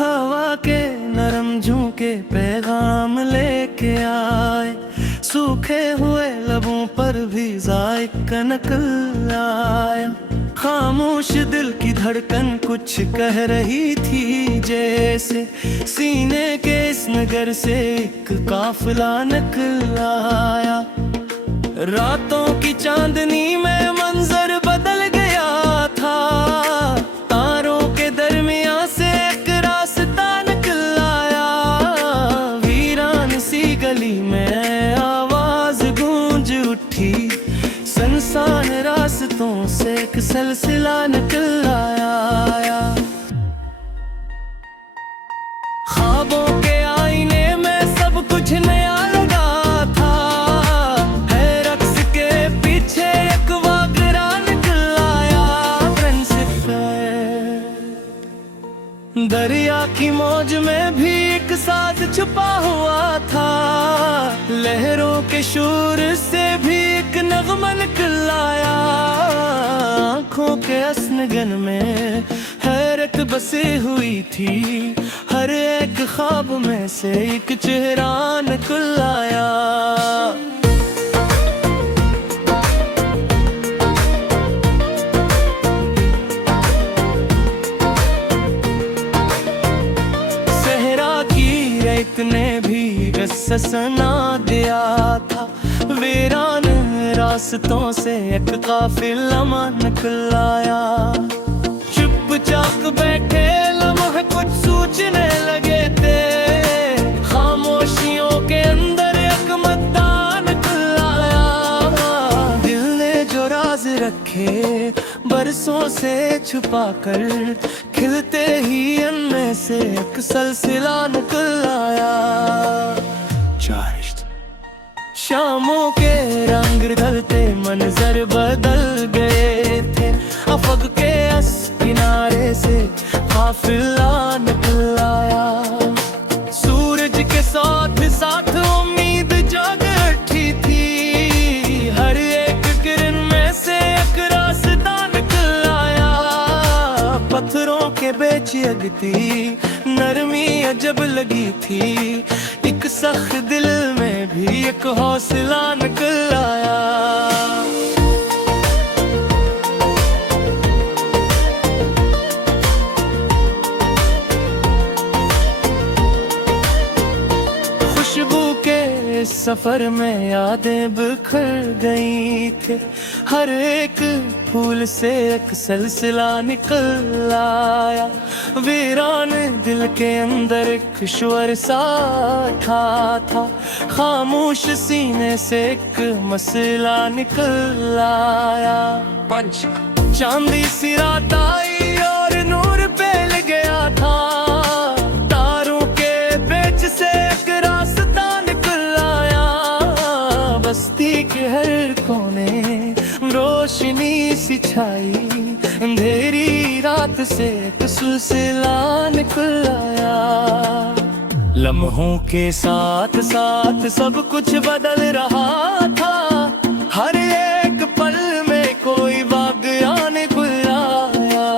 हवा के नरम झोंके पैगाम लेके आए, सूखे हुए लबों पर भी जायका निकल आया। खामोश दिल की धड़कन कुछ कह रही थी, जैसे सीने के इस नगर से एक काफिला निकल आया। रातों की चांदनी में मंजर बदल गया था, तारों के दरमियां से एक रास्ता निकल आया। वीरान सी गली में आवाज गूंज उठी, सुनसान रास्तों से एक सिलसिला निकल आया। ख्वाबों के आईने में सब कुछ नया लगा था, है रक्स के पीछे एक वागरा निकल आया। दरिया की मौज में भी एक साथ छुपा हुआ था, लहरों के शोर से भी एक नगमा निकल आया। आँखों के असनगन में हैरत बसी हुई थी, हर एक ख्वाब में से एक चेहरा निकल आया। सहरा की रेत ने भी किस्सा सुना दिया था, वीरान रास्तों से एक काफिला निकल आया। चुपचाप बैठे लम्हे कुछ सोचने लगे थे, खामोशियों के अंदर एक मद्दा निकल आया। दिल ने जो राज रखे बरसों से छुपा कर, खिलते ही इनमें से एक सिलसिला निकल आया। शामों के रंग ढलते मंजर बदल गए थे, अफक के इस किनारे से काफिला निकल आया। सूरज के साथ साथ उम्मीद जाग उठी थी, हर एक किरण में से एक रास्ता निकल आया। पत्थरों के बीच जगती नरमी अजब लगी थी, एक सख्त दिल में भी एक हौसला निकल आया। खुशबू के सफर में यादें बिखर गई थी, हर एक फूल से एक सिलसिला निकल आया। वीरान दिल के अंदर एक स्वर सा था, खामोश सीने से एक मसला निकल आया। पंच चांदी सी रात आई और नूर फैल गया था, तारों के बीच से एक रास्ता निकल आया। बस्ती के हर कोने रोशनी सी छाई, अंधेरी रात से एक सिलसिला निकल आया। लम्हों के साथ साथ सब कुछ बदल रहा था, हर एक पल में कोई वाक़या निकल आया।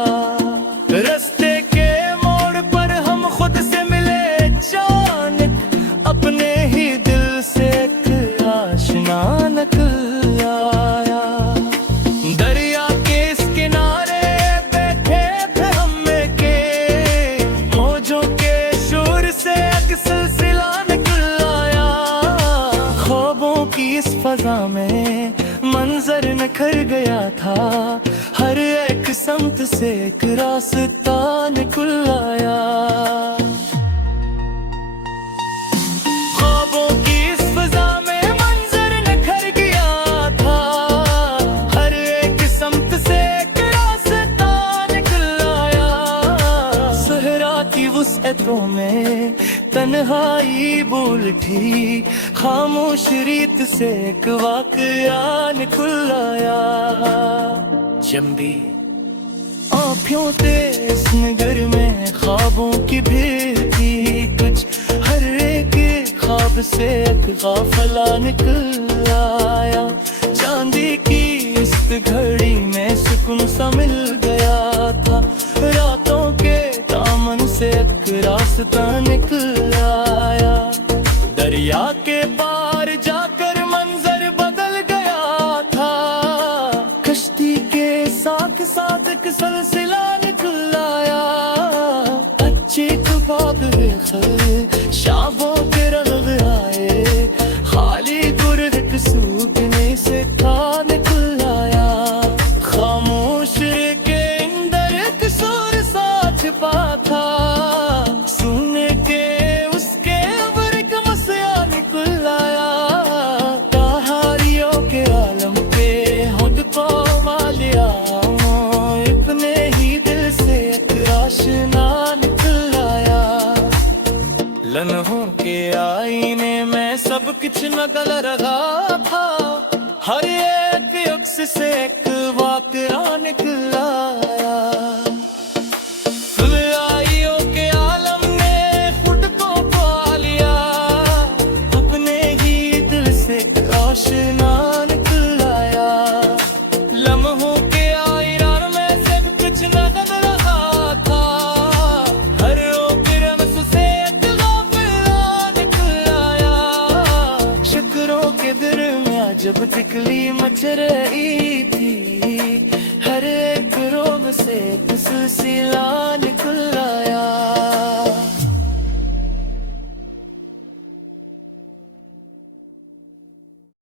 रास्ते के मोड़ पर हम खुद से मिले अचानक, अपने ही दिल से एक आशना निकल आया। दरिया के इस किनारे बैठे थे हम के, मौजों के शोर से एक सिलसिला निकल आया। ख्वाबों की इस फजा में मंजर निखर गया था, हर एक समत से एक रास्ता निकल आया। ख्वाबों की इस फजा में मंजर निखर गया था, हर एक समत से एक रास्ता निकल आया। सहरा की वुसअतों में तन्हाई बोल थी, खामोश रीत से एक वाक़या निकल आया। चंबी आँखों से इस नगर में ख्वाबों की भीड़ थी कुछ, हर एक ख्वाब से एक काफिला निकल आया। चांदी की इस घड़ी में सुकून सा मिल गया था, रातों के दामन से से एक रास्ता निकल आया। दरिया के पार जाकर मंजर बदल गया था, कश्ती के साथ साथ एक सिलसिला निकल आया। अच्छे ख्वाब शाबों के रंग आए, खाली गुर्र सूखने से था निकल आया। खामोश के अंदर एक सुर सा छिपा था, सुनने के उसके ऊपर एक मसया निकल आया। कहानियों के आलम पे खुद को मालिया, अपने ही दिल से एक आशना निकल आया। लम्हों के आईने में सब कुछ नकल रहा था, हर एक अक्स से एक वाकया निकल आया। खुदाइयों के आलम ने खुद को पा लिया, अपने ही दिल से आशना निकल आया। लम्हों के आईने में सब कुछ नकल रहा था, हर एक रमस से एक वाकया निकल आया। शुक्रों के दरमियां जब तिकली मच रही थी, हर एक रोग से एक सिलसिला निकल आया।